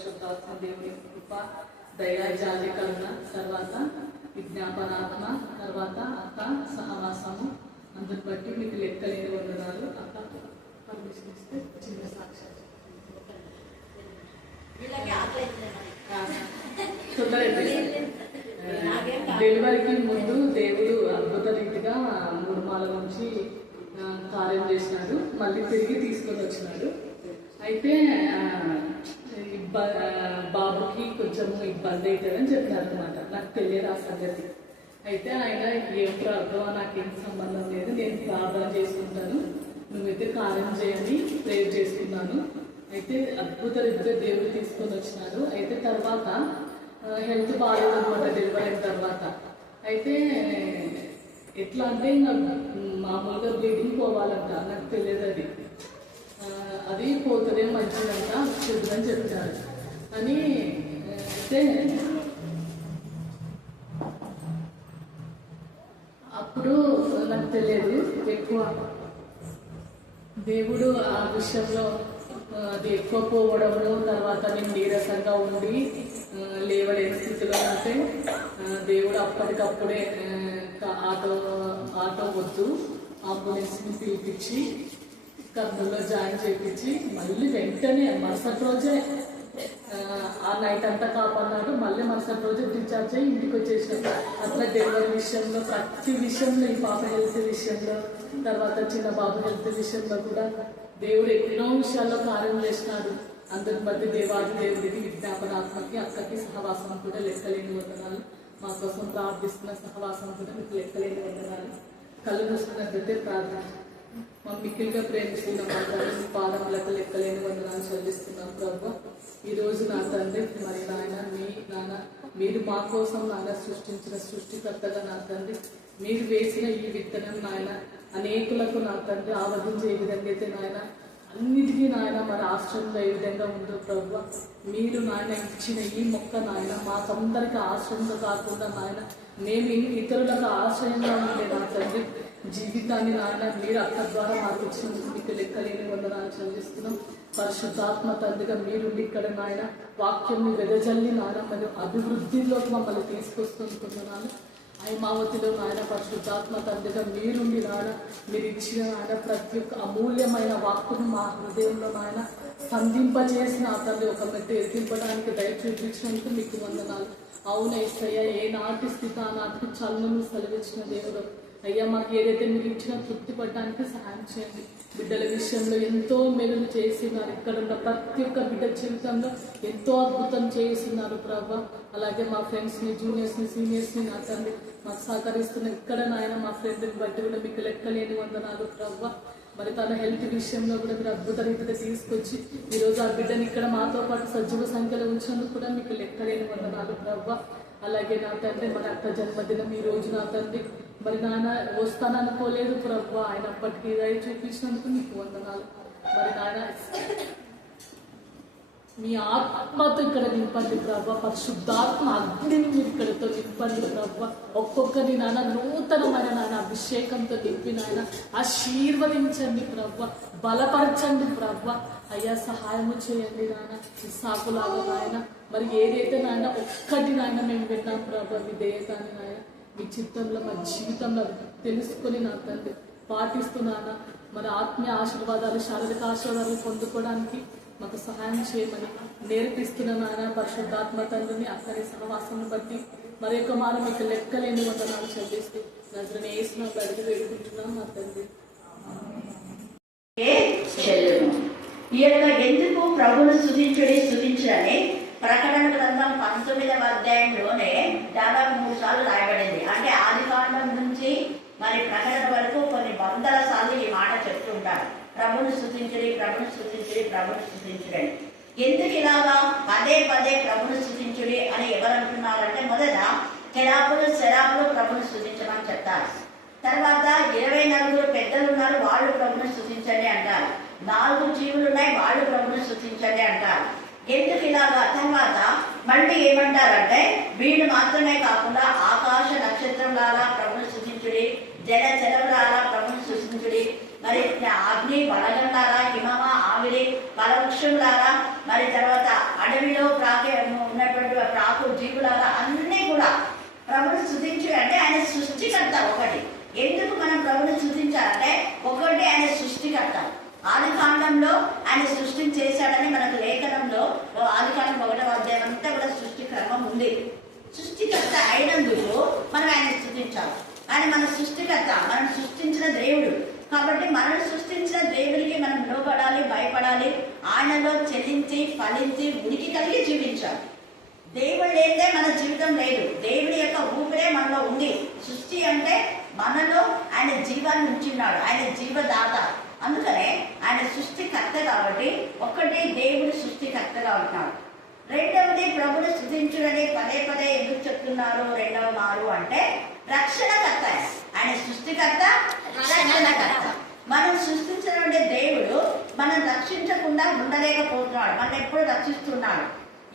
పరిశుద్ధాత్మ దేవుని కృప, దయా జాలి కరుణ, తర్వాత విజ్ఞాపనాత్మ, తర్వాత అక్క సహవాసము, అందుని బట్టి మీకు లెక్కలేని వందనాలు. అక్క పర్మిషన్ ఇస్తే చిన్న సాక్ష్యం డెలివరీకి ముందు దేవుడు అద్భుత రీతిగా 3 మాల నుంచి కార్యం చేసినాడు, మళ్ళీ తిరిగి తీసుకొని వచ్చినాడు. అయితే బాబుకి కొంచెం ఇబ్బంది అవుతుందని చెప్పినారు అనమాట. నాకు తెలియదు ఆ సంగతి. అయితే ఆయన ఏం ప్రార్థన, నాకేం సంబంధం లేదు, నేను ప్రార్థన చేసుకుంటాను, నువ్వైతే కార్యం చేయని ప్రేర్ చేసుకున్నాను. అయితే అద్భుత రీతిగా దేవుడు తీసుకొని వచ్చినాడు. అయితే తర్వాత హెల్త్ బాగాలేదన్నమాట డెలివరీ అయిన తర్వాత. అయితే ఎట్లా అంటే ఇంకా మామూలుగా బ్లీడింగ్ పోవాలంట, నాకు తెలియదు అది పోతేనే మంచిదంట, చెడుదని చెప్తారు అని. అయితే అప్పుడు నాకు తెలియదు ఎక్కువ. దేవుడు ఆ విషయంలో అది ఎక్కువ పోవడంలో, తర్వాత నేను నీరసంగా ఉండి లేవలేని స్థితిలో ఉంటే దేవుడు అప్పటికప్పుడే ఆటో వద్దు అంబులెన్స్ని పిలిపించి కర్నూలులో జాయిన్ చేయించి మళ్ళీ వెంటనే మరుసటి రోజే ఆ నైట్ అంతా కాపాడినాడు. మళ్ళీ మరుసటి రోజే డిశ్చార్జ్ అయ్యి ఇంటికి వచ్చేసాడు. అట్లా డెలివరీ విషయంలో, ప్రతి విషయంలో, ఈ పాప హెల్త్ విషయంలో, తర్వాత చిన్న బాబు హెల్త్ విషయంలో కూడా దేవుడు ఎన్నో విషయాల్లో కార్యం చేసినాడు. అందరిని బట్టి దేవాది దేవుడికి, విజ్ఞాపనాత్మకి, అక్కకి సహవాసం కూడా లెక్కలేని వందనాలు. మా కోసం ప్రార్థిస్తున్న సహవాసం కూడా మీకు లెక్కలేని వందనాలు. కళ్ళు మూసుకున్నట్లయితే ప్రార్థన. మా మిక్కిలిగా ప్రేమిస్తున్న మాట్లాడి పాదములకు లెక్కలేని వందనాలు చెల్లిస్తున్నాం ప్రభు. ఈరోజు నా తండ్రి, మరి నాయన మీరు మా కోసం నాయన సృష్టించిన సృష్టికర్తగా నా తండ్రి, మీరు వేసిన ఈ విత్తనం నాయన అనేకులకు నా తండ్రి ఆవరించే విధంగా అయితే నాయన అన్నిటికీ నాయన మన ఆశ్రయంలో ఏ విధంగా ఉందో ప్రభు, మీరు నాయన ఇచ్చిన ఈ మొక్క నాయన మాకందరికి ఆశ్రయంగా కాకుండా నాయన మేము ఇతరులకు ఆశ్రయంగా ఉండే నా తండ్రి జీవితాన్ని నాయన మీరు అక్క ద్వారా మాకు ఇచ్చినందుకు మీకు లెక్కలేని వందనాలు చెల్లిస్తున్నాం. పరిశుద్ధాత్మ తండ్రిగా మీరుండి ఇక్కడ నాయన వాక్యం వెదజల్లి నాయన మరియు అభివృద్ధిలోకి మమ్మల్ని తీసుకొస్తుంటున్నాను. ఐమావతిలో నాయన పరిశుద్ధాత్మ తండ్రిగా మీరుండి నాయన మీరు ఇచ్చిన నాయన ప్రతి ఒక్క అమూల్యమైన వాక్కును మా హృదయంలో నాయన సంధింపజేసిన ఆ తండ్రి ఒక మెట్టు ఎదింపడానికి దయ చూపించినందుకు మీకు వందనాలు. అవును యేసయ్య, ఏ నాటి స్థితి ఆ నాటికి చల్లను సెలవిచ్చిన దేవుడు అయ్యా, మాకు ఏదైతే మీరు ఇచ్చినా తృప్తి పడడానికి సహాయం చేయండి. బిడ్డల విషయంలో ఎంతో మెరుగు చేస్తున్నారు. ఇక్కడ ఉన్న ప్రతి ఒక్క బిడ్డ జీవితంలో ఎంతో అద్భుతం చేస్తున్నారు ప్రభా. అలాగే మా ఫ్రెండ్స్ని, జూనియర్స్ని, సీనియర్స్ని నా తండ్రి మాకు సహకరిస్తున్న ఇక్కడ నాయన మా ఫ్రెండ్ని బట్టి కూడా మీకు లెక్కలేని వందనాలు ప్రభా. మరి తన హెల్త్ విషయంలో కూడా మీరు అద్భుత రీతిగా తీసుకొచ్చి ఈరోజు ఆ బిడ్డని ఇక్కడ మాతో పాటు సజీవ సంఖ్యలో ఉంచినందుకు కూడా మీకు లెక్కలేని వందనాలు ప్రభా. అలాగే నా తండ్రి మన అక్క జన్మదినం ఈ రోజు నా తండ్రి మరి నాన్న వస్తాననుకోలేదు ప్రభు, ఆయన అప్పటికి దయ చూపించినందుకు మీకు వందనాలు. మరి నాన్న మీ ఆత్మతో ఇక్కడ నింపండి ప్రభు, పరిశుద్ధాత్మ అగ్నిని మీరు ఇక్కడతో నింపండి ప్రభు. ఒక్కొక్కరిని నాన్న నూతనమైన నాన్న అభిషేకంతో నింపి నాయన ఆశీర్వదించండి ప్రభు, బలపరచండి ప్రభు. అయ్యా సహాయము చేయండి నాయన, సాకులాగా నాయన. మరి ఏదైతే నాయన ఒక్కటి నాయన మేము విన్నాం ప్రభు, విధేయతాన్ని నాయన మీ చిత్తంలో మా జీవితంలో తెలుసుకొని నా తండ్రి పాటిస్తున్నానా. మరి ఆత్మీయ ఆశీర్వాదాలు, శారీరక ఆశీర్వాదాలు పొందుకోవడానికి మాకు సహాయం చేయమని నేర్పిస్తున్న నాయన పరిశుద్ధాత్మ తండ్రిని అక్కడి సహవాసాన్ని బట్టి మరి యొక్క మారు మీకు లెక్కలేని వందనాలు చెల్లిస్తూ నజరుని యేసు అడిగి వేడుకుంటున్నాను నా తండ్రి. ఎందుకు ప్రభువును స్తుతించడని ప్రకటన గ్రంథం 19వ అధ్యాయంలోనే దాదాపు 3 సార్లు రాయబడింది. అంటే ఆది కాండం నుంచి మరి ప్రకటన వరకు కొన్ని వందల సార్లు ఈ మాట చెప్తుంటారు, ప్రభువును స్తుతించడి, ప్రభువును స్తుతించడి, ప్రభువును స్తుతించడి. ఎందుకు ఇలాగా పదే పదే ప్రభువును స్తుతించుడి అని ఎవరు అంటున్నారంటే, మొదట కెరాపులు శరాపులు ప్రభువును స్తుతించమని చెప్తారు. తర్వాత 24 పెద్దలు ఉన్నారు, వాళ్ళు ప్రభువును స్తుతించండి అంటారు. 4 జీవులు ఉన్నాయి, వాళ్ళు ప్రభువును స్తుతించండి అంటారు. ఎందుకు ఇలాగా? తర్వాత మళ్ళీ ఏమంటారంటే, వీళ్ళు మాత్రమే కాకుండా ఆకాశ నక్షత్రంలారా ప్రభువును స్తుతించుడి, జల జలములారా ప్రభువును స్తుతించుడి, మరి అగ్ని వడగండారా, హిమమ ఆవిరి, పలవృక్ష వృక్షములారా, మరి తర్వాత అడవిలో ఉన్నటువంటి ప్రాకు జీవులారా అన్నీ కూడా ప్రభుని స్తుతించు అంటే ఆయన సృష్టికర్త. ఒకటి ఎందుకు మనం ప్రభుని స్తుతించాలంటే ఒకటి ఆయన సృష్టికర్త. ఆది కాండంలో ఆయన సృష్టి చేశాడని మనకు లేఖనంలో ఆది కాండం 1వ అధ్యాయం అంతా కూడా సృష్టి క్రమం ఉంది. సృష్టికర్త అయినందుకు మనం ఆయన స్తుతించాలి. ఆయన మన సృష్టికర్త, మనం సృష్టించిన దేవుడు కాబట్టి మనల్ని సృష్టించిన దేవుడికి మనం లోబడాలి, భయపడాలి, ఆయనలో చెల్లించి ఫలించి ఉనికి కలిగి జీవించాలి. దేవుడు లేదే మన జీవితం లేదు. దేవుడి యొక్క ఊపిరే మనలో ఉంది. సృష్టి అంటే మనలో ఆయన జీవాన్ని ఉంచున్నాడు, ఆయన జీవదాత. అందుకనే ఆయన సృష్టికర్త కాబట్టి ఒకటి దేవుడు సృష్టికర్తగా ఉంటున్నాడు. రెండవది ప్రభుని స్తుతించుడని పదే పదే ఎందుకు చెప్తున్నారు రెండవ మారు అంటే రక్షణకర్త. ఆయన సృష్టికర్త, రక్షణకర్త. మనం సృష్టించినటువంటి దేవుడు మనం రక్షించకుండా ఉండలేకపోతున్నాడు, మనం ఎప్పుడు రక్షిస్తున్నాడు.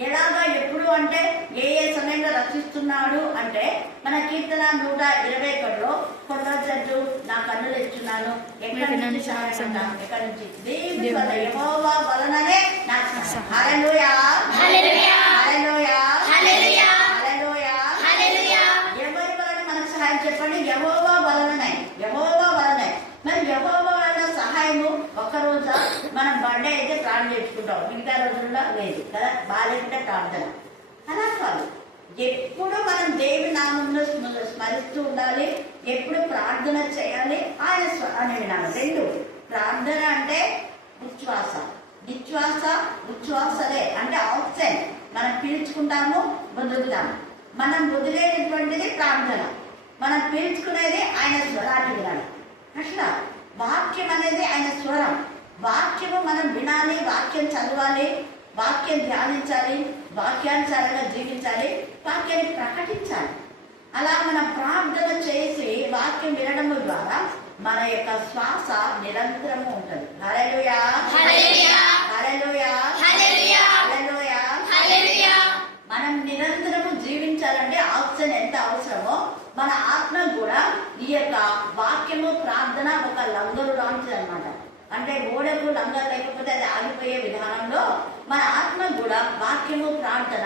ఎలాగా ఎప్పుడు అంటే ఏ సమయంలో రక్షిస్తున్నాడు అంటే మన కీర్తన 121లో కొండజట్టు నా కన్నులు ఇచ్చున్నాను, ఎక్కడి నుంచి దేవుడి వల్ల యెహోవా వలననే నాకు సహాయం. హల్లెలూయా, హల్లెలూయా, హల్లెలూయా, హల్లెలూయా, హల్లెలూయా. ఎవరి వలన మనకు సహాయం చెప్పండి? యెహోవా వలననే, యెహోవా వలనే. మరి యెహోవా వలన సహాయము ఒక్కరోజు మనం బర్త్డే అయితే ప్రార్థన చేసుకుంటాం, మిగతా రోజుల్లో లేదు కదా, బాగాలేకుంటే ప్రార్థన. అలా కాదు, ఎప్పుడు మనం దేవుని నామంలో స్మరిస్తూ ఉండాలి, ఎప్పుడు ప్రార్థన చేయాలి. ఆయన వినాలి. రెండు, ప్రార్థన అంటే ఉచ్ఛ్వాస, నిశ్వాస, ఉచ్ఛ్వాసలే అంటే ఆక్సిజన్. మనం పీల్చుకుంటాము, వదులుతాము. మనం వదిలేటటువంటిది ప్రార్థన, మనం పీల్చుకునేది ఆయన స్వరాన్ని వినాలి. అట్లా వాక్యం అనేది ఆయన స్వరం. వాక్యము మనం వినాలి, వాక్యం చదవాలి, వాక్యం ధ్యానించాలి, వాక్యానుసారంగా జీవించాలి, వాక్యాన్ని ప్రకటించాలి. అలా మనం ప్రార్థన చేసి వాక్యం వినడం ద్వారా మన యొక్క శ్వాస నిరంతరము ఉంటుంది. హల్లెలూయా, హల్లెలూయా, హల్లెలూయా, హల్లెలూయా, హల్లెలూయా, హల్లెలూయా. మనం నిరంతరము జీవించాలంటే ఆక్సిజన్ ఎంత అవసరమో మన ఆత్మ కూడా ఈ యొక్క వాక్యము ప్రార్థన ఒక లంగరు లాంటిది అనమాట. అంటే ఓడకు లంగర్ లేకపోతే అది ఆగిపోయే విధానంలో మన ఆత్మ కూడా వాక్యము ప్రార్థన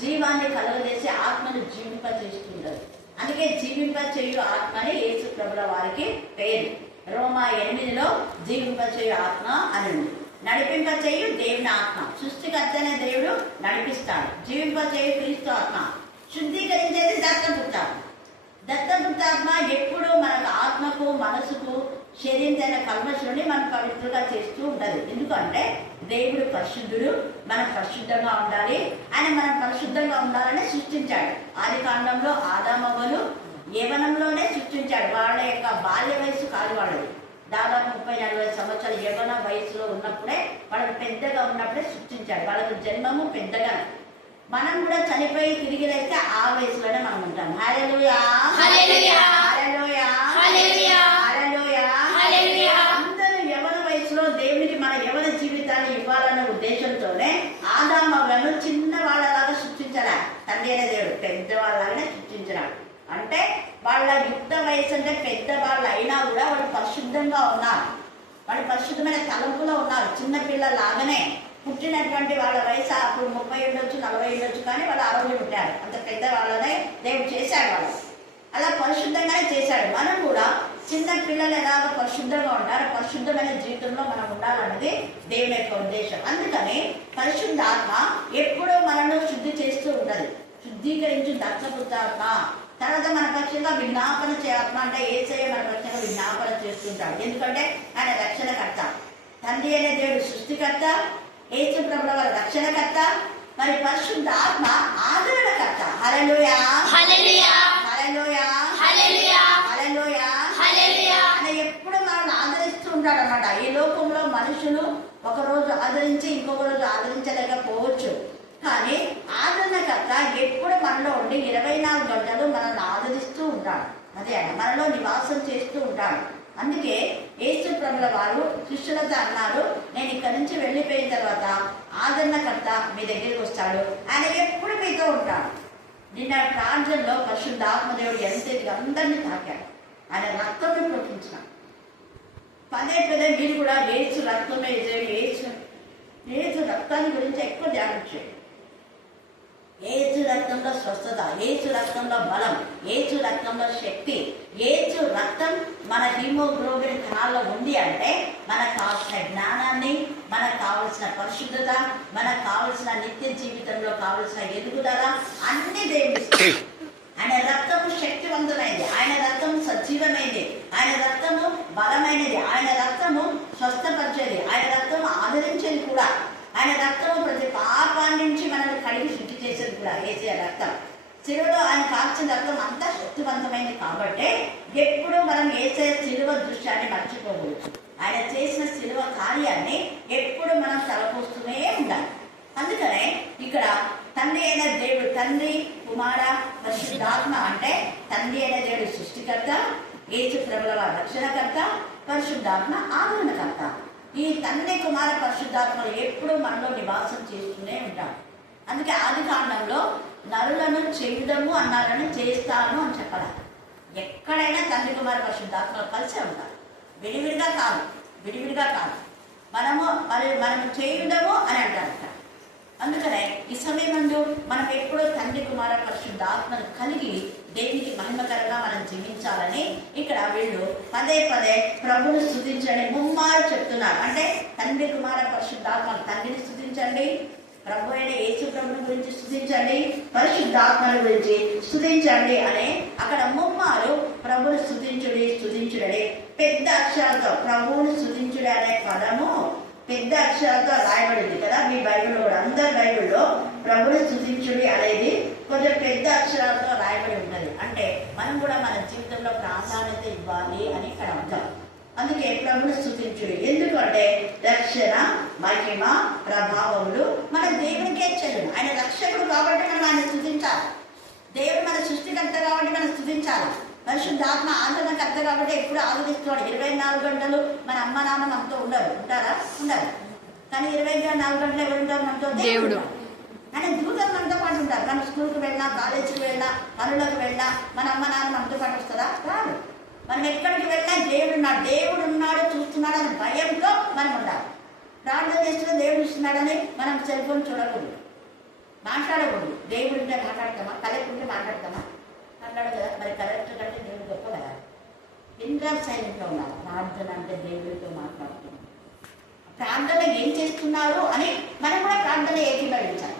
జీవాన్ని కలుగజేసి ఆత్మను జీవింపచేస్తుంటారు. అందుకే జీవింపచేయు ఆత్మని యేసు ప్రభుల వారికి పేరు. రోమా 8లో జీవింపచేయు ఆత్మ అని ఉంది. నడిపింపచేయు దేవుని ఆత్మ. సృష్టికర్త అనే దేవుడు నడిపిస్తాడు. జీవింపచేయు క్రీస్తు ఆత్మ. శుద్ధీకరించేది దత్తపుత్రాత్మ. దత్తపుత్రాత్మ ఎప్పుడు మనకు ఆత్మకు మనసుకు శరీరం కల్మషుని మనం పవిత్రంగా చేస్తూ ఉంటది. ఎందుకంటే దేవుడు పరిశుద్ధుడు, మనం పరిశుద్ధంగా ఉండాలి. ఆయన మనం పరిశుద్ధంగా ఉండాలని సృష్టించాడు. ఆది కాండంలో ఆదామవ్వలు యవ్వనంలోనే సృష్టించాడు. వాళ్ళ యొక్క బాల్య వయసు కాదు, వాళ్ళది దాదాపు 30-40 సంవత్సరాల యవ్వన వయసులో ఉన్నప్పుడే, వాళ్ళకి పెద్దగా ఉన్నప్పుడే సృష్టించాడు. వాళ్ళకి జన్మము పెద్దగా. మనం కూడా చనిపోయి తిరిగి లేస్తే ఆ వయసులోనే మనం ఉంటాం. హల్లెలూయా, హల్లెలూయా, హల్లెలూయా, హల్లెలూయా, హల్లెలూయా, హల్లెలూయా. అందరూ యవ్వన వయసులో దేవునికి మన యవ్వన జీవితాన్ని ఇవ్వాలనే ఉద్దేశంతోనే ఆదామవ్వలను చిన్న వాళ్ళలాగా సృష్టించారా. తండ్రి అనే దేవుడు పెద్దవాళ్ళలాగానే సృష్టించాడు. అంటే వాళ్ళ యుక్త వయసు అంటే పెద్దవాళ్ళు అయినా కూడా వాళ్ళు పరిశుద్ధంగా ఉన్నారు, వాళ్ళు పరిశుద్ధమైన తలంపులో ఉన్నారు. చిన్నపిల్లలాగానే పుట్టినటువంటి వాళ్ళ వయసు అప్పుడు 30 ఉండొచ్చు, 40 ఉండొచ్చు, కానీ వాళ్ళు 60 పుట్టారు. అంత పెద్ద వాళ్ళనే దేవుడు చేశాడు. వాళ్ళు అలా పరిశుద్ధంగానే చేశాడు. మనం కూడా చిన్న పిల్లలు ఎలాగో పరిశుద్ధంగా ఉంటారు, పరిశుద్ధమైన జీవితంలో మనం ఉండాలన్నది దేవుని యొక్క ఉద్దేశం. అందుకని పరిశుద్ధాత్మ ఎప్పుడూ మనల్ని శుద్ధి చేస్తూ ఉంటది. శుద్ధీకరించు దత్తపుత్రాత్మ. తర్వాత మన పక్షంగా విజ్ఞాపన చేయాత్మ అంటే యేసయ్య మన పక్షంగా విజ్ఞాపన చేస్తుంటాడు. ఎందుకంటే ఆయన రక్షణకర్త. తండ్రి అనే దేవుడు సృష్టికర్త, యేసు ప్రభుల వారి రక్షణకర్త, మరి పరిశుద్ధాత్మ ఆదరణకర్త. హల్లెలూయా, హల్లెలూయా, హల్లెలూయా, హల్లెలూయా, హల్లెలూయా, హల్లెలూయా. ఆయన ఎప్పుడు మనల్ని ఆదరిస్తూ ఉంటాడు అన్నమాట. ఈ లోకంలో మనుషులు ఒక రోజు ఆదరించి ఇంకొక రోజు ఆదరించలేకపోవచ్చు, కానీ ఆదరణకర్త ఎప్పుడు మనలో ఉండి 24 గంటలు మనల్ని ఆదరిస్తూ ఉంటాడు. అదే ఆయన మనలో నివాసం చేస్తూ ఉంటాడు. అందుకే యేసు ప్రభుల వారు శిష్యులతో అన్నారు, నేను ఇక్కడి నుంచి వెళ్ళిపోయిన తర్వాత ఆదరణకర్త మీ దగ్గరికి వస్తాడు, ఆయన ఎప్పుడు మీతో ఉంటాడు. నిన్న ప్రార్థనలో పరిశుద్ధాత్మదేవుడు ఎంత అందరినీ తాకాడు. ఆయన రక్తమే ప్రోక్షించిన పదే పదే మీరు కూడా యేసు రక్తమే, యేసు యేసు రక్తాన్ని గురించి ఎక్కువ ధ్యానం చేయండి. యేసు రక్తంలో స్వస్థత, యేసు రక్తంలో బలం, యేసు రక్తంలో శక్తి. యేసు రక్తం మన హీమోగ్లోబిన్ కణాల్లో ఉంది అంటే మనకు కావాల్సిన జ్ఞానాన్ని, మనకు కావలసిన పరిశుద్ధత, మనకు కావలసిన నిత్య జీవితంలో కావలసిన ఎదుగుదల అన్ని దేవుడిస్తాయి. ఆయన రక్తము శక్తివంతమైనది, ఆయన రక్తము సజీవమైనది, ఆయన రక్తము బలమైనది, ఆయన రక్తము స్వస్థపరిచేది, ఆయన రక్తము ఆదరించేది కూడా. ఆయన రక్తము ప్రతి పాపాన్ని నుంచి మనల్ని కడిగి శుద్ధి చేసేది కూడా. యేసయ్య రక్తం శిలువలో ఆయన కాల్చిన రక్తం అంతా శక్తివంతమైంది కాబట్టి ఎప్పుడూ మనం యేసయ్య శిలువ దృశ్యాన్ని మర్చిపోకూడదు. ఆయన చేసిన శిలువ కార్యాన్ని ఎప్పుడు మనం తలపోస్తూనే ఉండాలి. అందుకనే ఇక్కడ తండ్రి అయిన దేవుడు, తండ్రి కుమార పరిశుద్ధాత్మ అంటే తండ్రి అయిన దేవుడు సృష్టికర్త, యేసు ప్రభుల రక్షణకర్త, పరిశుద్ధాత్మ ఆదరణకర్త. ఈ తండ్రి కుమార పరిశుద్ధాత్మలు ఎప్పుడూ మనలో నివాసం చేస్తూనే ఉంటారు. అందుకే ఆది కాండంలో నరులను చేయుదము అన్నారని చేస్తాను అని చెప్పాలి. ఎక్కడైనా తండ్రి కుమార పరిశుద్ధాత్మలు కలిసే ఉంటారు, విడివిడిగా కాదు, విడివిడిగా కాదు. మనం చేయుదము అని అంటారట. అందుకనే ఈ సమయమందు మనం ఎప్పుడూ తండ్రి కుమార పరిశుద్ధాత్మను కలిగి దేవునికి మహిమకరంగా మనం జీవించాలని ఇక్కడ వీళ్ళు పదే పదే ప్రభుని స్తుతించండి ముమ్మారు చెప్తున్నారు. అంటే తండ్రి కుమార పరిశుద్ధాత్మ, తండ్రిని స్తుతించండి, ప్రభు అయిన యేసు ప్రభుని గురించి స్తుతించండి, పరిశుద్ధాత్మల గురించి స్తుతించండి అని అక్కడ ముమ్మారు ప్రభుని స్తుతించుడే పెద్ద అక్షరాలతో ప్రభువుని స్తుతించుడే అనే పదము పెద్ద అక్షరాలతో రాయబడింది కదా మీ బైబిల్లో కూడా. అందరి బైబిల్లో ప్రభుని స్తుతించుడి అనేది కొంచెం పెద్ద అక్షరాలతో రాయబడి ఉన్నది. అంటే మనం కూడా మన జీవితంలో ప్రాధాన్యత ఇవ్వాలి అని ఇక్కడ అంటాం. అందుకే ప్రభుని స్తుతించుడి. ఎందుకంటే రక్షణ, మహిమ, ప్రభావములు మన దేవునికే చెల్లును. ఆయన రక్షకుడు కాబట్టి మనం ఆయన స్తుతించాలి. దేవుడు మన సృష్టికర్త కాబట్టి మనం స్తుతించాలి. పరిశుద్ధాత్మ ఆదరణకర్త కాబట్టి ఎప్పుడు ఆదరిస్తున్నాడు. 24 గంటలు మన అమ్మ నాన్న మనతో ఉంటారా? ఉండరు. కానీ 24 గంటలు ఎవరు ఉంటారు మనతో? దేవుడు. ఆయన దూతలు మనతో పాటు ఉంటారు. మనం స్కూల్కి వెళ్ళినా, కాలేజీకి వెళ్ళినా, పనులకు వెళ్ళినా మన అమ్మ నాన్న మనతో పాటు వస్తారా? రాదు. మనం ఎక్కడికి వెళ్ళినా దేవుడు ఉన్నాడు చూస్తున్నాడు అని భయంతో మనం ఉండాలి. ప్రార్థన చేస్తున్నా దేవుడు ఇస్తున్నాడని మనం సెల్ ఫోన్ చూడకూడదు, మాట్లాడకూడదు. దేవుడు ఉంటే మాట్లాడతామా? కలెక్ట్ ఉంటే మాట్లాడతామా? మాట్లాడదు కదా. మరి కరెక్ట్ కంటే దేవుడు గొప్ప కదా. ఇంటర్ సైలెంట్లో ఉండాలి. ప్రార్థన అంటే దేవుడితో మాట్లాడుతున్నాం. ప్రార్థన ఏం చేస్తున్నారు అని మనం కూడా ప్రార్థన ఏకీభవించాలి.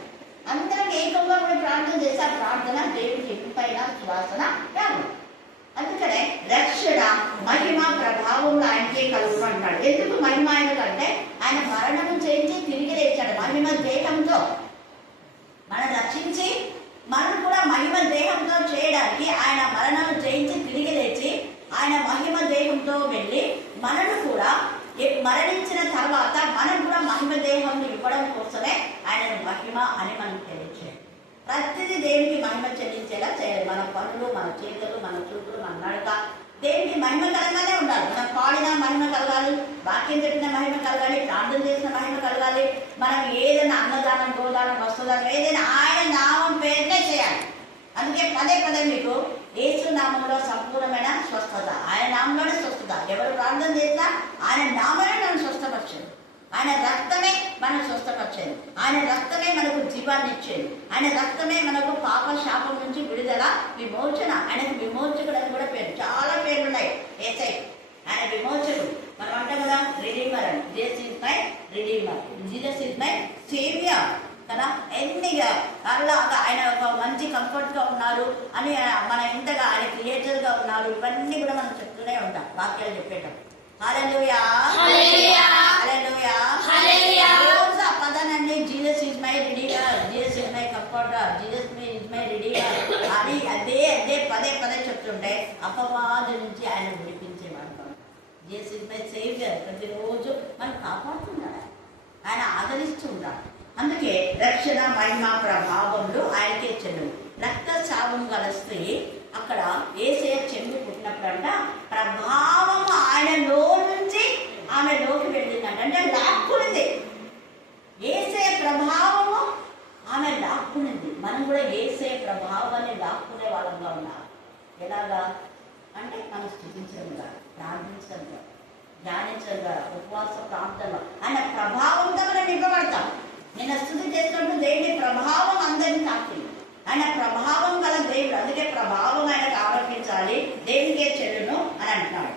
అందరం ఏకంగా కూడా ప్రార్థన చేస్తే ప్రార్థన దేవుడికి ఎప్పుడైనా శ్వాసన రాదు. అందుకనే రక్షణ, మహిమ, ప్రభావంలో ఆయనకే కలుగు అంటాడు. ఎందుకు మహిమ ఆయనకంటే ఆయన మరణం చేయించి తిరిగి లేచాడు. మహిమ దేహంతో మనం రక్షించి మనం కూడా మహిమ దేహంతో చేయడానికి ఆయన మరణం జయించి తిరిగి లేచి ఆయన మహిమ దేహంతో వెళ్ళి మనను కూడా మరణించిన తర్వాత మనం కూడా మహిమ దేహంలో ఇవ్వడం కోసమే ఆయన మహిమ అని మనం తెలియచేయాలి. ప్రతిదీ దేవునికి మహిమ చెల్లించేలా చేయాలి. మన పనులు, మన చేతులు, మన చూపులు, మన నడక దేవునికి మహిమకరంగానే ఉండాలి. మనం పాడిన మహిమ కలగాలి, వాక్యం చెప్పిన మహిమ కలగాలి, ప్రార్థన చేసిన మహిమ కలగాలి. మనం ఏదైనా అన్నదానం, గోదానం, వస్తుదానం ఏదైనా ఆయన నామం పేరునే చేయాలి. అందుకే పదే పదే మీకు యేసు నామంలో సంపూర్ణమైన స్వస్థత, ఆయన నామంలోనే స్వస్థత. ఎవరు ప్రార్థన చేసినా ఆయన నామమే మనం స్వస్థపరిచేది. ఆయన రక్తమే మనం స్వస్థపరిచేది. ఆయన రక్తమే మనకు జీవాన్ని ఇచ్చేది. ఆయన రక్తమే మనకు పాప శాపం నుంచి విడుదల, విమోచన. ఆయనకు విమోచకుడు అని కూడా పేరు, చాలా పేర్లు ఉన్నాయి. యేసై ఆయన విమోచకుడు. మనం అంటాం కదా రిడీమర్ అని. Jesus is my redeemer, Jesus is my saviour కదా. ఎన్నిగా అలాగా ఆయన ఒక మంచి కంఫర్ట్గా ఉన్నారు అని మన ఇంతగా ఆయన క్రియేటర్గా ఉన్నారు. ఇవన్నీ కూడా మనం చెప్తూనే ఉంటాం వాక్యాలు చెప్పేటప్పుడు. హల్లెలూయా, హల్లెలూయా, హల్లెలూయా, హల్లెలూయా. రోజు ఆ పదాన్ని Jesus is my redeemer, Jesus is my comforter, Jesus is my redeemer అని అదే పదే పదే చెప్తుంటే అపవాదు నుంచి ఆయన విడిపించేవాడు. Jesus is my saviour. ప్రతిరోజు మనం కాపాడుతున్నాడు, ఆయన ఆదరిస్తున్నాడు. అందుకే రక్షణ, మహిమ, ప్రభావములు ఆయనకే చెల్లు. రక్తస్రావం గల స్త్రీ అక్కడ యేసయ్య చెంగు పుట్టినప్పుడంట ప్రభావము ఆయనలో నుంచి ఆమెలోకి వెళ్ళిందంట. అంటే లాక్కునింది. యేసయ్య ప్రభావము ఆమె లాక్కునింది. మనం కూడా యేసయ్య ప్రభావాన్ని లాక్కునే వాళ్ళంగా ఉన్నాం. ఎలాగా అంటే మనం స్తుతించడం కాదు, ప్రార్థించడం కాదు, ధ్యానించడం కాదు, ఉపవాస ప్రార్థనలో ఆయన ప్రభావంతో మనం నింపబడతాం. నేను స్థుతి చేసినప్పుడు దేవుని ప్రభావం అందరినీ తాకింది. ఆయన ప్రభావం గల దేవుడు, అందుకే ప్రభావం ఆయనకు ఆవర్తించాలి, దేవునికే చెల్లును అని అంటున్నాడు.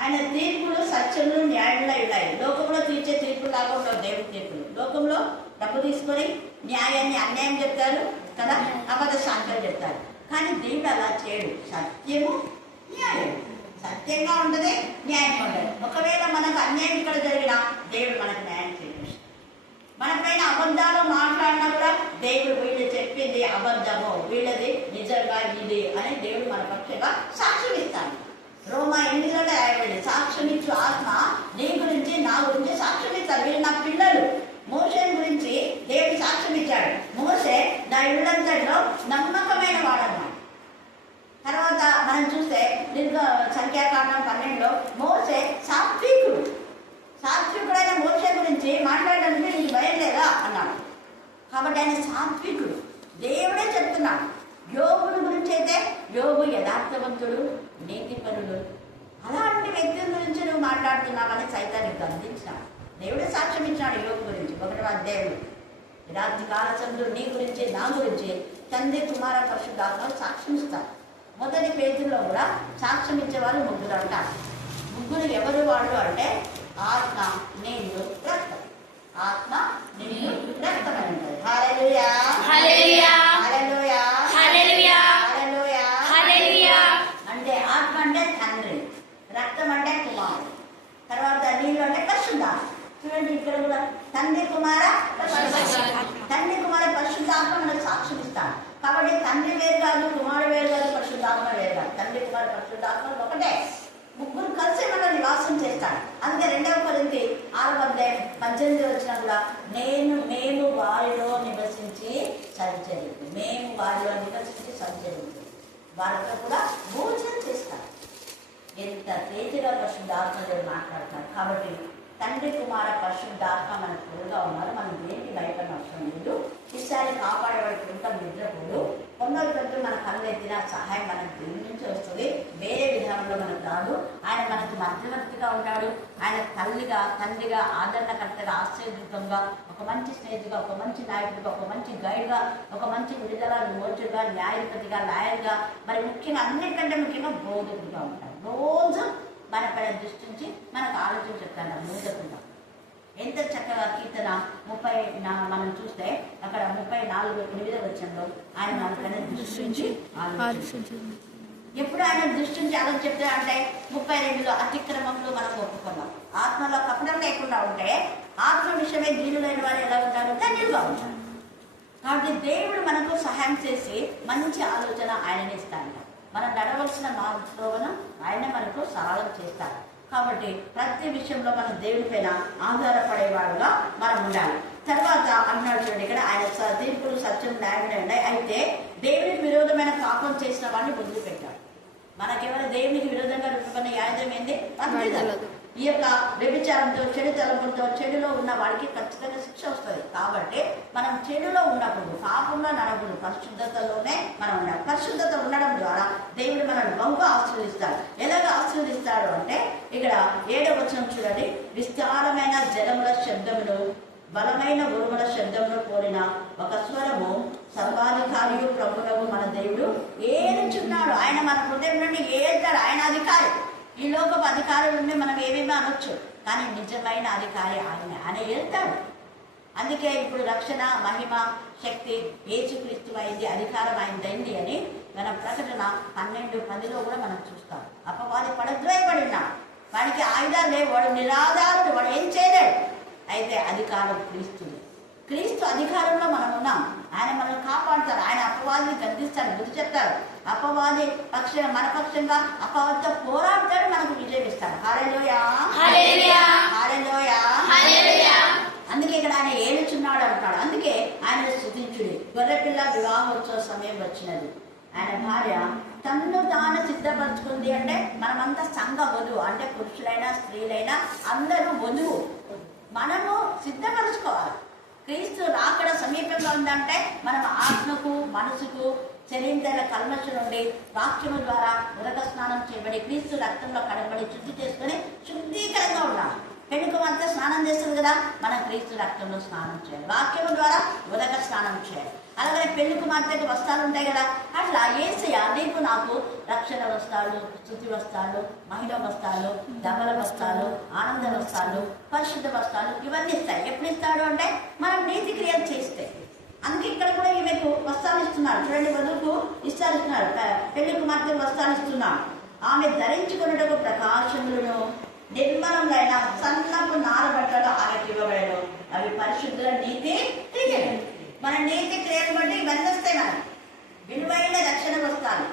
ఆయన తీర్పులు సత్యములు న్యాయంలో ఉన్నాయి. లోకంలో తీర్చే తీర్పులు లాగా ఉండవు దేవుని తీర్పులు. లోకంలో డబ్బు తీసుకొని న్యాయాన్ని అన్యాయం చెప్తారు కదా, అబద్ధ సాంఖ్యాలు చెప్తారు. కానీ దేవుడు అలా చేయడు. సత్యము న్యాయం, సత్యంగా ఉంటుంది, న్యాయంగా ఉంటుంది. ఒకవేళ మనకు అన్యాయం ఇక్కడ జరిగినా దేవుడు మనకు న్యాయం చేయాలి. మన పైన అబద్ధాలు మాట్లాడినా కూడా దేవుడు వీళ్ళు చెప్పింది అబద్ధము, వీళ్ళది నిజంగా ఇది అని దేవుడు మన పక్షంగా సాక్ష్యం ఇస్తాడు. రోమా 8లో రాయబడింది, సాక్ష్యం ఇచ్చు ఆత్మ నీ గురించి నా గురించి సాక్ష్యం ఇస్తారు. వీళ్ళు నా పిల్లలు. మోషే గురించి దేవుడు సాక్ష్యం ఇచ్చాడు. మోషే నా ఇళ్ళంతట్లో నమ్మకమైన వాడన్నమాట. తర్వాత మనం చూస్తే సంఖ్యాకాండం 12లో మోషే సాత్వికుడు. సాత్వికుడైన మోషే గురించి మాట్లాడడానికి నీకు భయం లేదా అన్నాడు. కాబట్టి ఆయన సాత్వికుడు, దేవుడే చెప్తున్నాడు. యోగుడు గురించి అయితే యోగు యథార్థవంతుడు, నీతిపరుడు. అలాంటి వ్యక్తుల గురించి నువ్వు మాట్లాడుతున్నావని సైతాన్ని గర్దించాడు. దేవుడే సాక్ష్యం ఇచ్చాడు యోగు గురించి 1వ అధ్యాయంలో. రాత్రి కాలచంద్రుడు నీ గురించి నా గురించి తండ్రి కుమార పరిశుద్ధాత్మ సాక్ష్యం ఇస్తారు. మొదటి పేజీలో కూడా సాక్ష్యం ఇచ్చేవారు 3 అంటారు. 3 ఎవరు వాళ్ళు అంటే ఆత్మ, నీళ్లు, రక్తం. ఆత్మ, నీళ్లు, రక్తం అని ఉంటుంది. హల్లెలూయా, హల్లెలూయా, హల్లెలూయా, హల్లెలూయా, హల్లెలూయా, హల్లెలూయా. అంటే ఆత్మ అంటే తండ్రి, రక్తం అంటే కుమారుడు, తర్వాత నీళ్లు అంటే పరిశుద్ధాత్మ. చూడండి ఇక్కడ కూడా తండ్రి కుమార తండ్రి కుమార పరిశుద్ధాత్మ మనకు సాక్ష్యం ఇస్తాడు. కాబట్టి తండ్రి వేరు కాదు, కుమారుడు వేరు కాదు, పరిశుద్ధాత్మ వేరు కాదు. తండ్రి కుమార పరిశుద్ధాత్మ ఒకటే, 3 కలిసి మనం నివాసం చేస్తాడు. అందుకే 2వ కొరింథీ 6వ అధ్యాయం 18 కూడా మేము వారిలో నివసించి సంచరించు, మేము వారిలో నివసించి సంచరించు, వారితో కూడా భోజనం చేస్తాడు. ఎంత తేజగా పరిశుద్ధాత్మ మాట్లాడతారు. కాబట్టి తండ్రి కుమార పరిశుద్ధాత్మ మనకు తోడుగా ఉన్నారు. మనం దేనికి భయపడిన అవసరం లేదు. ఈసారి కాపాడేవాడికి ఉంటాం నిద్రపోడు. కొందరు మన కళ్ళు ఎత్తిన సహాయం మనకు దేవుడి నుంచి వస్తుంది, వేరే విధానంలో మనకు రాదు. ఆయన మనకు మధ్యవర్తిగా ఉంటాడు. ఆయన తండ్రిగా ఆదరణకర్తగా, ఆశ్చర్యదూతంగా, ఒక మంచి స్నేహితుగా, ఒక మంచి నాయకుడిగా, ఒక మంచి గైడ్గా, ఒక మంచి విడుదల మోచుగా, న్యాయాధిపతిగా, లాయర్గా, మరి ముఖ్యంగా అన్నిటికంటే ముఖ్యంగా బోధకుడిగా ఉంటాడు. రోజు మన పైన దృష్టించి మనకు ఆలోచన చెప్తాను బోధకుడిగా. ఎంత చక్కగా కీర్తన 30 మనం చూస్తే అక్కడ 34:8 వచనంలో ఆయన మనకనే దృష్టించి ఆలోచించారు. ఎప్పుడు ఆయన దృష్టించి ఆలోచన చెప్తే అంటే 32లో అతిక్రమంలో మనం ఒప్పుకున్నాం. ఆత్మలో కపటం లేకుండా ఉంటే ఆత్మ విషయమే దీనులైన వారు ఎలా ఉంటారు, ధన్యులుగా ఉంటారు. కాబట్టి దేవుడు మనకు సహాయం చేసి మంచి ఆలోచన ఆయననే ఇస్తాడు. మనం నడవలసిన మార్గంలోన ఆయన మనకు సరళం చేస్తాడు. కాబట్టి ప్రతి విషయంలో మనం దేవుడి పైన ఆధారపడేవాడుగా మనం ఉండాలి. తర్వాత అన్నాడు చూడండి, ఇక్కడ ఆయన తీర్పులు సత్యం న్యాయమే ఉన్నాయి. అయితే దేవునికి విరోధమైన పాపం చేసిన వాడిని వదిలిపెట్టాడు. మనకెవరు దేవునికి విరోధంగా రూపొందిన యాజం ఏంది? ఈ యొక్క వ్యభిచారంతో, చెడు తలంపులతో, చెడులో ఉన్న వాడికి ఖచ్చితంగా శిక్ష వస్తుంది. కాబట్టి మనం చెడులో ఉన్నప్పుడు, పాపంలో నడవదు, పరిశుద్ధతలోనే మనం ఉండాలి. పరిశుద్ధత ఉండడం ద్వారా దేవుడు మనల్ని బహుగా ఆశీర్వదిస్తాడు. ఎలాగ ఆశీర్వదిస్తాడు అంటే ఇక్కడ 7వ వచనం చూడండి, విస్తారమైన జలముల శబ్దములు, బలమైన ఉరుముల శబ్దంలో పోలిన ఒక స్వరము సర్వాధికారియు ప్రభువులకు మన దేవుడు ఏలుచున్నాడు. ఆయన మన హృదయం నుండి ఏళ్తాడు. ఆయన అధికారి. ఈ లోకపు అధికారుల నుండి మనం ఏమేమో అనొచ్చు, కానీ నిజమైన అధికారి ఆయన ఏళ్తాడు. అందుకే ఇప్పుడు రక్షణ, మహిమ, శక్తి యేసుక్రీస్తు అయింది, అధికారం అయిందండి అని మన ప్రకటన 12:10లో కూడా మనం చూస్తాం. అపవాది పడద్రోయబడి ఉన్నాడు, వాడికి ఆయుధాలు లేవు, వాడు నిరాధారుడు, వాడు ఏం చేయలేడు. అయితే అధికారం క్రీస్తుది. క్రీస్తు అధికారంలో మనం ఉన్నాం. ఆయన మనల్ని కాపాడుతారు. ఆయన అపవాదిని గద్దిస్తాడు, బుద్ధి చెప్తారు. అపవాది మన పక్షంగా అపవాదితో పోరాడతాడు, మనకు విజయం ఇస్తాడు. హల్లెలూయా, హల్లెలూయా, హల్లెలూయా, హల్లెలూయా. అందుకే ఇక్కడ ఆయన ఏలుచున్నాడు అంటాడు. అందుకే ఆయన స్తుతించుడి. గొర్రెపిల్ల వివాహోత్సవ సమయం వచ్చినది. ఆయన భార్య తన్ను తాను సిద్ధపరచుకుంది. అంటే మనమంతా సంఘ వధువు, అంటే పురుషులైనా స్త్రీలైనా అందరూ వధువు. మనము సిద్ధపరచుకోవాలి. క్రీస్తు రాకడ సమీపంగా ఉందంటే మనం ఆత్మకు, మనసుకు, శరీర కల్మషం నుండి వాక్యము ద్వారా ఉదక స్నానం చేయబడి క్రీస్తు రక్తంలో కడగబడి శుద్ధి చేసుకుని శుద్ధీకరంగా ఉండాలి. పెళ్లి కుమార్తె స్నానం చేస్తుంది కదా, మనం క్రీస్తు రక్తంలో స్నానం చేయాలి, వాక్యం ద్వారా ఉదక స్నానం చేయాలి. అలాగే పెళ్లి కుమార్తెకి వస్త్రాలు ఉంటాయి కదా, అట్లా యేసయ్య నీకు నాకు రక్షణ వస్త్రాలు, స్తుతి వస్త్రాలు, మహిళ వస్త్రాలు, ధవల వస్త్రాలు, ఆనంద వస్త్రాలు, పరిశుద్ధ వస్త్రాలు ఇవన్నీ ఇస్తాయి. ఎప్పుడు ఇస్తాడు అంటే మనం నీతి క్రియలు చేస్తే. అందుకే ఇక్కడ కూడా ఈమెకు వస్త్రాలు ఇస్తున్నారు. చూడండి, వధువుకు ఇస్తున్నారు, పెళ్లి కుమార్తె వస్త్రాలు ఇస్తున్నాడు. ఆమె ధరించుకున్నటకు ప్రకాశములను నిర్మలములైన సన్నపు నారబట్టలు ఆమెకు ఇవ్వబడను. అవి పరిశుద్ధుల నీతి క్రియలు. మన నీతి క్రియలు బట్టి ఇవన్నీ వస్తాయి. మనకి విలువైన రక్షణ వస్తాలు,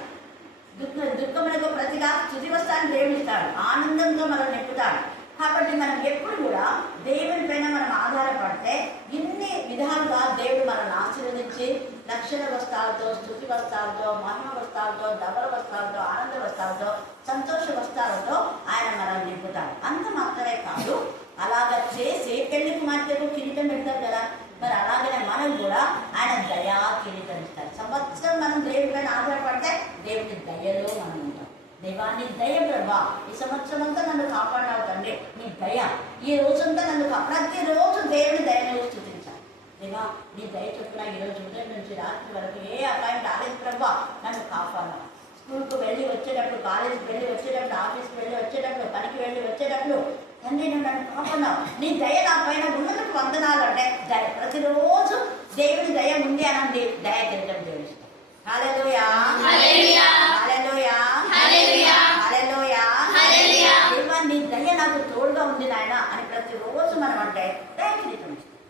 దుఃఖములకు ప్రతిగా స్తుతి వస్తాన్ని దేవుడు ఇస్తాడు, ఆనందంతో మనం నింపుతాడు. కాబట్టి మనం ఎప్పుడు కూడా దేవుని పైన మనం ఆధారపడితే ఇన్ని విధాలుగా దేవుడు మనల్ని ఆశీర్వదించి రక్షణ వస్త్రాలతో, స్తుతి వస్త్రాలతో, మహిమ వస్త్రాలతో, ధవల వస్త్రాలతో, ఆనంద వస్త్రాలతో, సంతోష వస్త్రాలతో ఆయన మనల్ని నింపుతాడు. అంత మాత్రమే కాదు, అలాగ చేసి పెళ్లి కుమార్తెకు కిరీటం పెడతారు కదా, మరి అలాగనే మనం కూడా ఆయన దయా కిరీటం ఇస్తారు. సంవత్సరం మనం దేవుడి పైన ఆధారపడితే దేవుని దయలో మనం ఉంటాం. దేవాన్ని దయ ప్రభా, ఈ సంవత్సరం అంతా నన్ను కాపాడావు తండ్రి, నీ దయ ఈ రోజంతా నన్ను ప్రతిరోజు దేవుని దయను స్తుతించాలి. దేవా నీ దయ చొప్పున ఈరోజు ఉదయం నుంచి రాత్రి వరకు ఏ అపాయం రాలేదు ప్రభా, నన్ను కాపాడా. స్కూల్కు వెళ్ళి వచ్చేటప్పుడు, కాలేజీకి వెళ్ళి వచ్చేటప్పుడు, ఆఫీస్కి వెళ్ళి వచ్చేటప్పుడు, పనికి వెళ్ళి వచ్చేటప్పుడు తండ్రి నువ్వు నన్ను కాపాడావు, నీ దయ నా పైన ఉన్నందుకు వందనాలు. అంటే దయ ప్రతిరోజు దేవుని దయ ఉంది అనండి, దయ కిరీటం దేవుడు ఇస్తాం. హల్లెలూయా, హల్లెలూయా, హల్లెలూయా, హల్లెలూయా, హల్లెలూయా, హల్లెలూయా. దేవా నీ దయ నాకు తోడుగా ఉంది నాయన అని ప్రతిరోజు మనం అంటే దయ కిరీటం ఇస్తాం.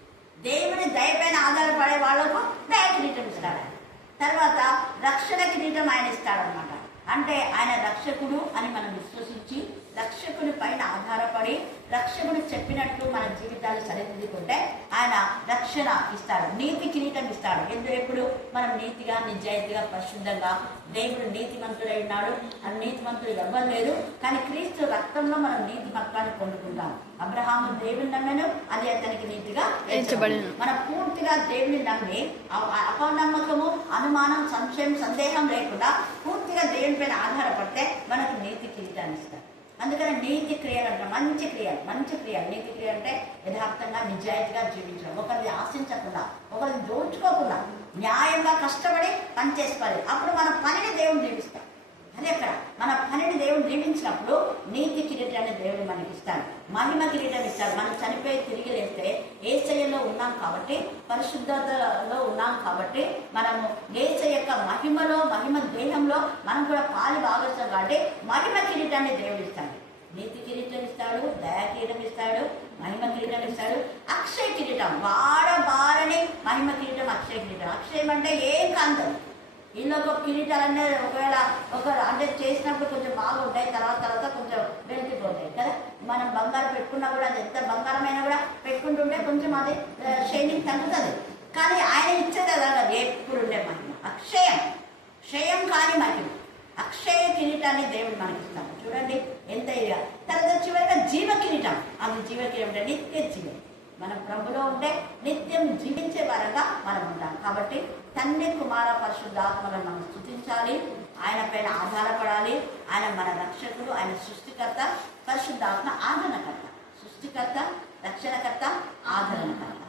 దేవుని దయ పైన ఆధారపడే వాళ్ళకు దయ కిరీటం ఇస్తాడు. తర్వాత రక్షణ కిరీటం ఆయన ఇస్తాడనమాట. అంటే ఆయన రక్షకుడు అని మనం విశ్వసించి రక్షకుడి పైన ఆధారపడి రక్షకుడు చెప్పినట్టు మన జీవితాలు సరిదిద్దుకుంటే ఆయన రక్షణ ఇస్తాడు, నీతి కిరీటం ఇస్తాడు. ఎప్పుడు మనం నీతిగా, నిజాయితీగా, పరిశుద్ధంగా, దేవుడు నీతిమంతుడై ఉన్నాడు, అని నీతిమంతుడు ఎవ్వరు లేదు. కానీ క్రీస్తు రక్తంలో మనం నీతిమత్వాన్ని పొందుకుంటాం. అబ్రహాము దేవుని నమ్మను, అది అతనికి నీతిగా ఎంచబడెను. మనం పూర్తిగా దేవుని నమ్మి అపనమ్మకము, అనుమానం, సంశయం, సందేహం లేకుండా పూర్తిగా దేవుని పైన ఆధారపడితే మనకు నీతి కిరీటాన్ని ఇస్తాడు. అందుకని నీతి క్రియలు అంటే మంచి క్రియలు, మంచి క్రియలు. నీతి క్రియ అంటే యథార్థంగా, నిజాయితీగా జీవించడం, ఒకరిని ఆశించకుండా, ఒకరిని దోచుకోకుండా, న్యాయంగా కష్టపడి పనిచేసుకోవాలి. అప్పుడు మన పనిని దేవుడు దీవిస్తాడు. అదే అక్కడ మన పనిని దేవుడు దీవించినప్పుడు నీతి కిరీటాన్ని దేవుడు మనకి ఇస్తాడు, మహిమ కిరీటం ఇస్తాడు. మనం చనిపోయి తిరిగి లేస్తే యేసయ్యలో ఉన్నాం కాబట్టి, పరిశుద్ధతలో ఉన్నాం కాబట్టి, మనము యేసయ్య యొక్క మహిమలో, మహిమ దేహంలో మనం కూడా పాలి భాగస్తాం కాబట్టి మహిమ కిరీటాన్ని దేవుడు ఇస్తాడు. నీతి కిరీటం ఇస్తాడు, దయా కిరీటం ఇస్తాడు, మహిమ కిరీటం ఇస్తాడు, అక్షయ కిరీటం, వాడబారని మహిమ కిరీటం, అక్షయ కిరీటం. అక్షయం అంటే ఏం కాదు. ఇందులో ఒక కిరీటాలన్నీ ఒకవేళ అంటే చేసినప్పుడు కొంచెం బాగుంటాయి, తర్వాత కొంచెం వెలిగిపోతాయి కదా. మనం బంగారం పెట్టుకున్నా కూడా, అది ఎంత బంగారమైనా కూడా పెట్టుకుంటుంటే కొంచెం అది షైనింగ్ తగ్గుతుంది. కానీ ఆయన ఇచ్చేది అలా ఎప్పుడు ఉండే మహిమ, అక్షయం, క్షయం కాని మహిమ, అక్షయ కిరీటాన్ని దేవుడు మనకి ఇస్తాడు. చూడండి ఎంత ఇదిగా. తర్వాత చివరిగా జీవ కిరీటం. అది జీవ కిరీటం అంటే నిత్య జీవం. మనం ప్రభులో ఉంటే నిత్యం జీవించే వారంగా మనం ఉంటాం. కాబట్టి తండ్రి, కుమార, పరిశుద్ధాత్మలను మనం స్తుతించాలి, ఆయన పైన ఆధారపడాలి. ఆయన మన రక్షకుడు, ఆయన సృష్టికర్త, పరిశుద్ధాత్మ ఆదరణకర్త. సృష్టికర్త, రక్షణకర్త, ఆదరణకర్త.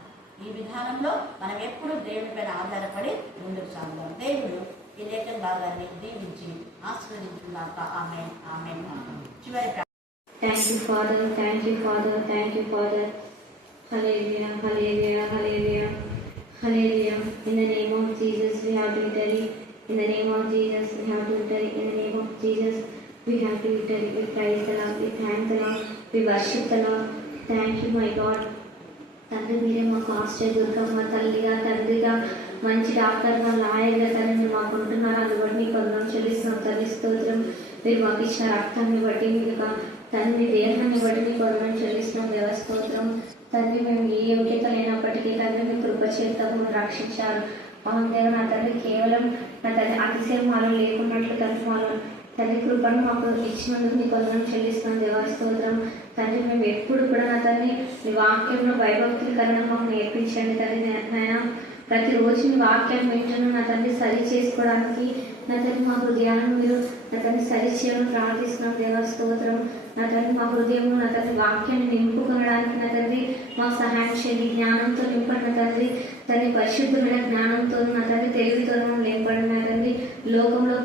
ఈ విధానంలో మనం ఎప్పుడు దేవుని పైన ఆధారపడి ముందుకు సాగుదాం. దేవుడు ఈ లేఖన భాగాన్ని దీవించి ఆశీర్వదించుగాక. ఆమేన్, ఆమేన్, ఆమేన్. చివరి Thank you, Father. Thank you, Father. Thank you, Father. Hallelujah, hallelujah, hallelujah, hallelujah. In the name of Jesus, we have victory. In the name of Jesus, we have victory. In the name of Jesus, we have victory. We praise the Lord. We thank the Lord. We worship the Lord. Thank you, my God. తండ్రి మీరే మాకు ఆశ్చర్యదుర్గమ్మ తల్లిగా, తండ్రిగా, మంచి డాక్టర్గా, లాయర్గా తండ్రి మాకు ఉంటున్నారు. అది బట్టి మీకు వందనాలు చెల్లిస్తున్నాం తల్లి. స్తోత్రం. మీరు మాకు ఇచ్చిన రక్తాన్ని బట్టి, మీకు తండ్రి దేహాన్ని బట్టి మీకు వందనాలు చెల్లిస్తున్నాం. దేవ స్తోత్రం. తండ్రి మేము ఏ యోగ్యత లేనప్పటికీ తండ్రి మీ కృప చేత మమ్మల్ని రక్షించారు. అవును దేవ, నా తండ్రి కేవలం నా తండ్రి అతిశయం మాలో లేకున్నట్లు తండ్రి మాలో తండ్రి కృపను మాకు ఇచ్చినందుకు నీకు వందనాలు చెల్లిస్తున్నాం. దేవా స్తోత్రం. తండ్రి మేము ఎప్పుడు కూడా నా తండ్రి మీ వాక్యంలో భయభక్తులకన్నా మాకు నేర్పించండి తండ్రి. నాయన ప్రతిరోజు మీ వాక్యాన్ని వింటున్నాను నా తండ్రి, సరి చేసుకోవడానికి నా తండ్రి మా హృదయాలను మీరు నా తండ్రి సరి చేయాలని ప్రార్థిస్తున్నాం. దేవా స్తోత్రం. నా తండ్రి మా హృదయంలో నా తండ్రి వాక్యాన్ని నింపుకొనడానికి నా తండ్రి మాకు సహాయం చేయండి. జ్ఞానంతో నింపండి నా తండ్రి. తండ్రి పరిశుద్ధమైన జ్ఞానంతో నా తండ్రి తెలివితోనూ నింపండి నా తండ్రి. లోకంలో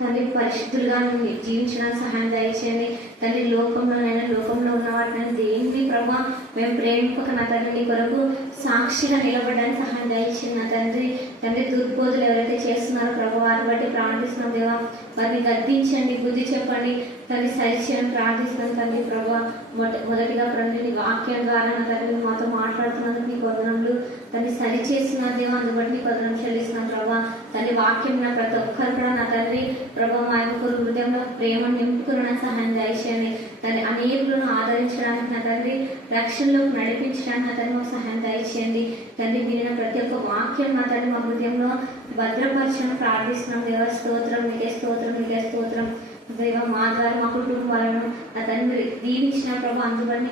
తండ్రి పరిశుద్ధులుగా జీవించడానికి సహాయం దయచేయండి తండ్రి. లోకంలో ఉన్న వాటిని దేన్ని ప్రభా మేము ప్రేమింపక నా తండ్రి నీ కొరకు సాక్షిగా నిలబడడానికి సహాయం దయచేయండి నా తండ్రి. తండ్రి దుర్బోధులు ఎవరైతే చేస్తున్నారో ప్రభు వారిని బట్టి ప్రార్థిస్తున్నాం దేవా. వారిని గద్దించండి, బుద్ధి చెప్పండి తండ్రి, సరిచేయని ప్రార్థిస్తున్నాం తండ్రి. ప్రభా మొదటిగా తండ్రి నీ వాక్యం ద్వారా నా తండ్రి మాతో మాట్లాడుతున్నందుకు నీ వదనములు తండ్రి. సరిచేస్తున్న దేవా, అందుబట్టి నీకు వదనం చెల్లిస్తున్నాం ప్రభా. తండ్రి వాక్యం నా ప్రతి ఒక్కరు కూడా నా తండ్రి ప్రభా మా యొక్క హృదయంలో ప్రేమను నింపుకున్న సహాయం దయచేయండి తండ్రి. అనేకులను ఆదరించడానికి నా తండ్రి, రక్షణలోకి నడిపించడానికి నా తండ్రి మాకు సహాయం దయచేయండి తండ్రి. వినిన ప్రతి ఒక్క వాక్యం నా తండ్రి మా హృదయంలో భద్రపరచని ప్రార్థిస్తున్నాం దేవ. స్తోత్రం నీకే, స్తోత్రం నీకే, స్తోత్రం దేవ. మా ద్వారా మా కుటుంబాలను నా తండ్రి దీవించిన ప్రభా అందుబట్టి